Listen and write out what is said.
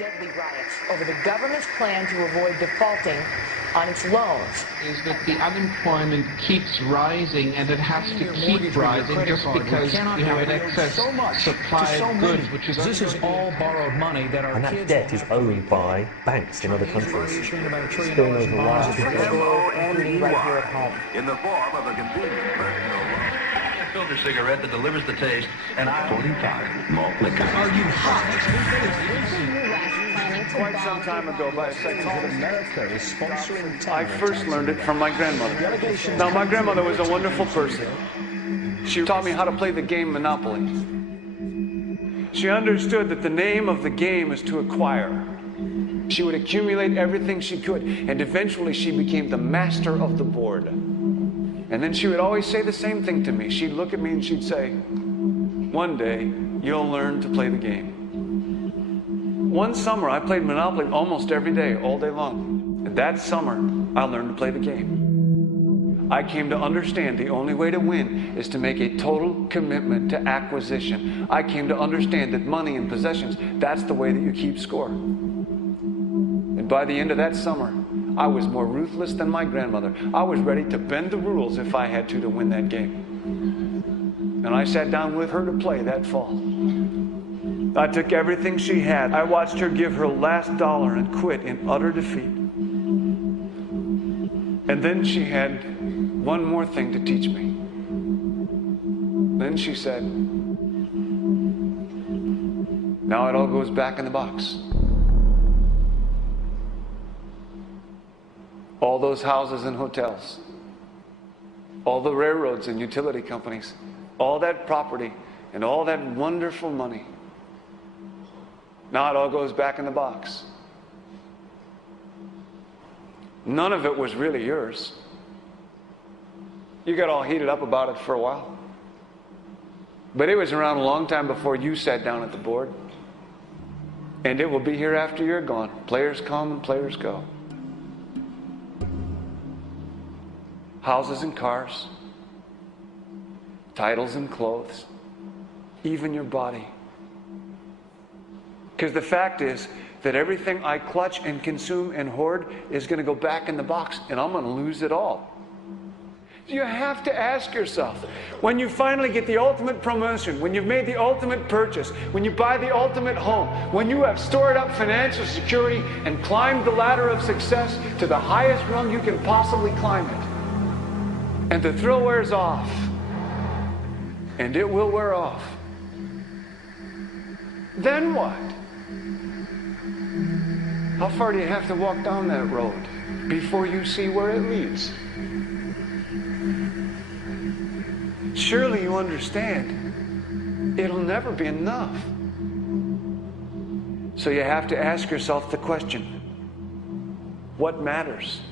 deadly riots over the government's plan to avoid defaulting on its loans. Is that the unemployment keeps rising, and it has to keep rising just because you have an excess supply of goods, which is this is all borrowed money that our and that debt is owned by banks in other countries. Spilling over large Right here at home. In the form of a convenient personal loan. Filter cigarette that delivers the taste, and 45 malt liquor. Are you hot? Quite some time ago, by a second, America is sponsoring I first learned it from my grandmother. Now, my grandmother was a wonderful person. She taught me how to play the game Monopoly. She understood that the name of the game is to acquire. She would accumulate everything she could, and eventually she became the master of the board. And then she would always say the same thing to me. She'd look at me and she'd say, "One day, you'll learn to play the game." One summer, I played Monopoly almost every day, all day long. And that summer, I learned to play the game. I came to understand the only way to win is to make a total commitment to acquisition. I came to understand that money and possessions, that's the way that you keep score. And by the end of that summer, I was more ruthless than my grandmother. I was ready to bend the rules if I had to win that game. And I sat down with her to play that fall. I took everything she had. I watched her give her last dollar and quit in utter defeat. And then she had one more thing to teach me. Then she said, "Now it all goes back in the box." All those houses and hotels, all the railroads and utility companies, all that property and all that wonderful money. Now it all goes back in the box. None of it was really yours. You got all heated up about it for a while. But it was around a long time before you sat down at the board. And it will be here after you're gone. Players come and players go. Houses and cars, titles and clothes, even your body. Because the fact is that everything I clutch and consume and hoard is going to go back in the box, and I'm going to lose it all. You have to ask yourself, when you finally get the ultimate promotion, when you've made the ultimate purchase, when you buy the ultimate home, when you have stored up financial security and climbed the ladder of success to the highest rung you can possibly climb it, and the thrill wears off, and it will wear off, then what? How far do you have to walk down that road before you see where it leads? Surely you understand, it'll never be enough. So you have to ask yourself the question, what matters?